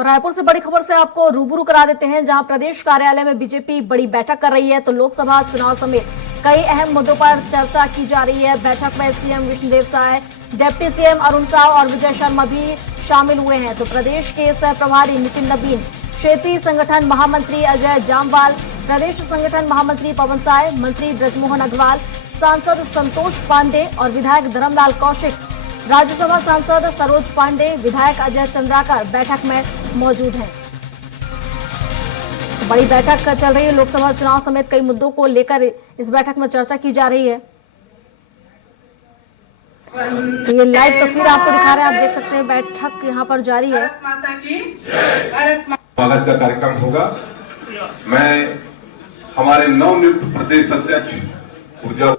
और रायपुर से बड़ी खबर से आपको रूबरू करा देते हैं, जहां प्रदेश कार्यालय में बीजेपी बड़ी बैठक कर रही है। तो लोकसभा चुनाव समेत कई अहम मुद्दों पर चर्चा की जा रही है। बैठक में CM Vishnudeo Sai, deputy CM Arun Sao और विजय शर्मा भी शामिल हुए हैं। तो प्रदेश के सह प्रभारी नितिन नबीन, क्षेत्रीय संगठन महामंत्री अजय जामवाल, प्रदेश संगठन महामंत्री पवन साय, मंत्री ब्रजमोहन अग्रवाल, सांसद संतोष पांडे और विधायक धर्मलाल कौशिक, राज्यसभा सांसद सरोज पांडे, विधायक अजय चंद्राकर बैठक में मौजूद हैं। बड़ी बैठक चल रही है। लोकसभा चुनाव समेत कई मुद्दों को लेकर इस बैठक में चर्चा की जा रही है। तो ये लाइव तस्वीर आपको दिखा रहे हैं, आप देख सकते हैं बैठक यहां पर जारी है। स्वागत का कार्यक्रम होगा। मैं हमारे नवनियुक्त प्रदेश अध्यक्ष ऊर्जा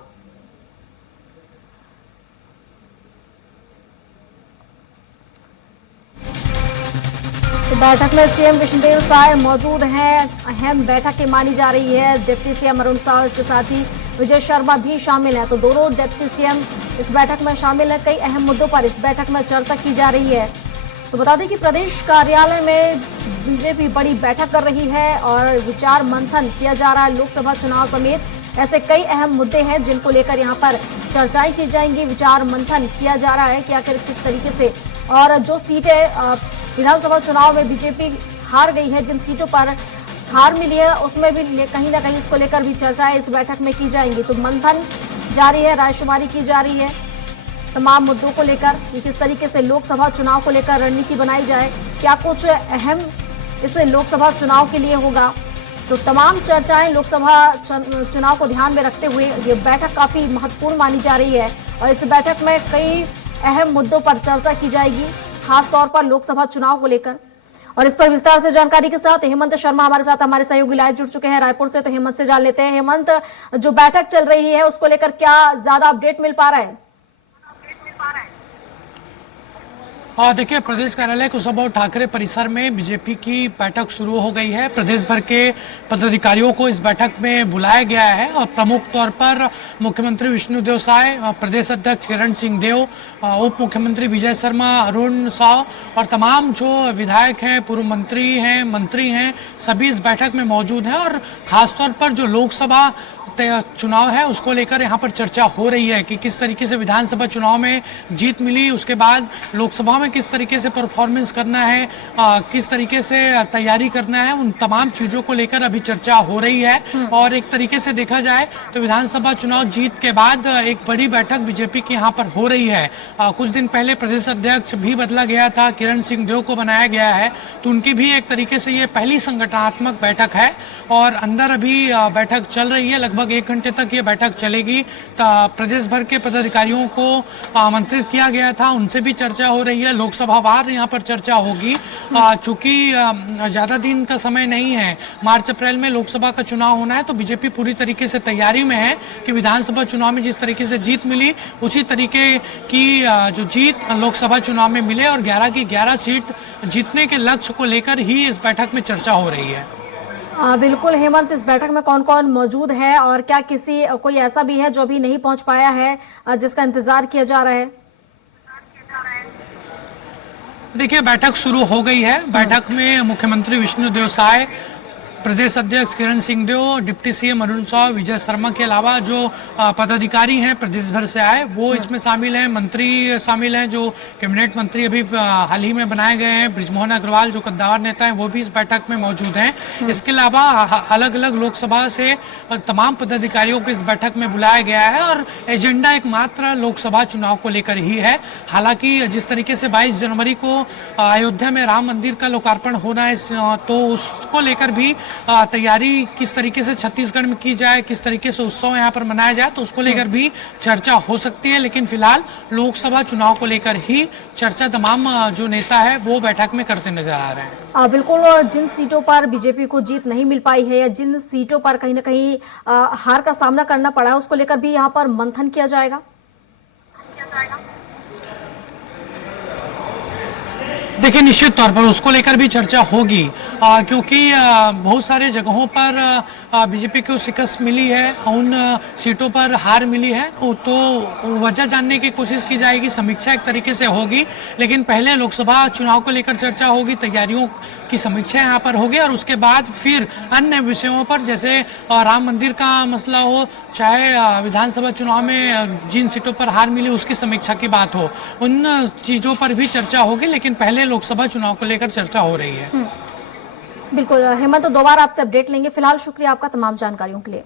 बैठक में सीएम विष्णुदेव साय मौजूद हैं। अहम बैठक की मानी जा रही है। डिप्टी सीएम अरुण साव, इसके साथ ही विजय शर्मा भी शामिल हैं। तो दोनों डिप्टी सीएम इस बैठक में शामिल हैं। कई अहम मुद्दों पर इस बैठक में चर्चा की जा रही है। तो बता दें कि प्रदेश कार्यालय में बीजेपी बड़ी बैठक कर रही है और विचार मंथन किया जा रहा है। लोकसभा चुनाव समेत ऐसे कई अहम मुद्दे हैं जिनको लेकर यहाँ पर चर्चाएं की जाएंगी। विचार मंथन किया जा रहा है कि आखिर किस तरीके से, और जो सीटें विधानसभा चुनाव में बीजेपी हार गई है, जिन सीटों पर हार मिली है उसमें भी कहीं ना कहीं इसको लेकर भी चर्चाएं इस बैठक में की जाएंगी। तो मंथन जारी है, रायशुमारी की जा रही है तमाम मुद्दों को लेकर कि किस तरीके से लोकसभा चुनाव को लेकर रणनीति बनाई जाए, क्या कुछ अहम इस लोकसभा चुनाव के लिए होगा। तो तमाम चर्चाएं लोकसभा चुनाव को ध्यान में रखते हुए ये बैठक काफी महत्वपूर्ण मानी जा रही है और इस बैठक में कई अहम मुद्दों पर चर्चा की जाएगी, खास तौर पर लोकसभा चुनाव को लेकर। और इस पर विस्तार से जानकारी के साथ हेमंत शर्मा हमारे साथ, हमारे सहयोगी लाइव जुड़ चुके हैं रायपुर से। तो हेमंत से जान लेते हैं, हेमंत, जो बैठक चल रही है उसको लेकर क्या ज्यादा अपडेट मिल पा रहा है? देखिए, प्रदेश कार्यालय कुशाभाऊ ठाकरे परिसर में बीजेपी की बैठक शुरू हो गई है। प्रदेश भर के पदाधिकारियों को इस बैठक में बुलाया गया है और प्रमुख तौर पर मुख्यमंत्री विष्णुदेव साय, प्रदेश अध्यक्ष किरण सिंह देव, उप मुख्यमंत्री विजय शर्मा, अरुण साव और तमाम जो विधायक हैं, पूर्व मंत्री हैं, मंत्री हैं, सभी इस बैठक में मौजूद हैं। और खासतौर पर जो लोकसभा चुनाव है उसको लेकर यहाँ पर चर्चा हो रही है कि किस तरीके से विधानसभा चुनाव में जीत मिली, उसके बाद लोकसभा में किस तरीके से परफॉर्मेंस करना है, किस तरीके से तैयारी करना है, उन तमाम चीजों को लेकर अभी चर्चा हो रही है। और एक तरीके से देखा जाए तो विधानसभा चुनाव जीत के बाद एक बड़ी बैठक बीजेपी की यहाँ पर हो रही है। कुछ दिन पहले प्रदेश अध्यक्ष भी बदला गया था, किरण सिंह देव को बनाया गया है, तो उनकी भी एक तरीके से ये पहली संगठनात्मक बैठक है और अंदर अभी बैठक चल रही है। लगभग 1 घंटे तक ये बैठक चलेगी। प्रदेश भर के पदाधिकारियों को आमंत्रित किया गया था, उनसे भी चर्चा हो रही है। लोकसभा वार यहाँ पर चर्चा होगी। चूंकि ज्यादा दिन का समय नहीं है, मार्च अप्रैल में लोकसभा का चुनाव होना है, तो बीजेपी पूरी तरीके से तैयारी में है कि विधानसभा चुनाव में जिस तरीके से जीत मिली उसी तरीके की जो जीत लोकसभा चुनाव में मिले और 11 की 11 सीट जीतने के लक्ष्य को लेकर ही इस बैठक में चर्चा हो रही है। बिल्कुल हेमंत, इस बैठक में कौन कौन मौजूद है और क्या कोई ऐसा भी है जो अभी नहीं पहुंच पाया है, जिसका इंतजार किया जा रहा है? देखिए, बैठक शुरू हो गई है। बैठक में मुख्यमंत्री विष्णुदेव साय, प्रदेश अध्यक्ष किरण सिंह देव, डिप्टी सीएम अरुण साव, विजय शर्मा के अलावा जो पदाधिकारी हैं प्रदेश भर से आए वो इसमें शामिल हैं। मंत्री शामिल हैं, जो कैबिनेट मंत्री अभी हाल ही में बनाए गए हैं, ब्रजमोहन अग्रवाल जो कद्दावर नेता हैं वो भी इस बैठक में मौजूद हैं। इसके अलावा अलग अलग लोकसभा से तमाम पदाधिकारियों को इस बैठक में बुलाया गया है और एजेंडा एकमात्र लोकसभा चुनाव को लेकर ही है। हालांकि जिस तरीके से 22 जनवरी को अयोध्या में राम मंदिर का लोकार्पण होना है, तो उसको लेकर भी तैयारी किस तरीके से छत्तीसगढ़ में की जाए, किस तरीके से उत्सव यहाँ पर मनाया जाए, तो उसको लेकर भी चर्चा हो सकती है। लेकिन फिलहाल लोकसभा चुनाव को लेकर ही चर्चा तमाम जो नेता है वो बैठक में करते नजर आ रहे हैं। बिल्कुल, और जिन सीटों पर बीजेपी को जीत नहीं मिल पाई है या जिन सीटों पर कहीं ना कहीं हार का सामना करना पड़ा है, उसको लेकर भी यहाँ पर मंथन किया जाएगा। देखिए, निश्चित तौर पर उसको लेकर भी चर्चा होगी, क्योंकि बहुत सारे जगहों पर बीजेपी को शिकस्त मिली है, उन सीटों पर हार मिली है, तो वजह जानने की कोशिश की जाएगी, समीक्षा एक तरीके से होगी। लेकिन पहले लोकसभा चुनाव को लेकर चर्चा होगी, तैयारियों की समीक्षा यहाँ पर होगी, और उसके बाद फिर अन्य विषयों पर, जैसे राम मंदिर का मसला हो, चाहे विधानसभा चुनाव में जिन सीटों पर हार मिली उसकी समीक्षा की बात हो, उन चीजों पर भी चर्चा होगी। लेकिन पहले लोकसभा चुनाव को लेकर चर्चा हो रही है। बिल्कुल हेमंत, तो दोबारा आपसे अपडेट लेंगे। फिलहाल शुक्रिया आपका तमाम जानकारियों के लिए।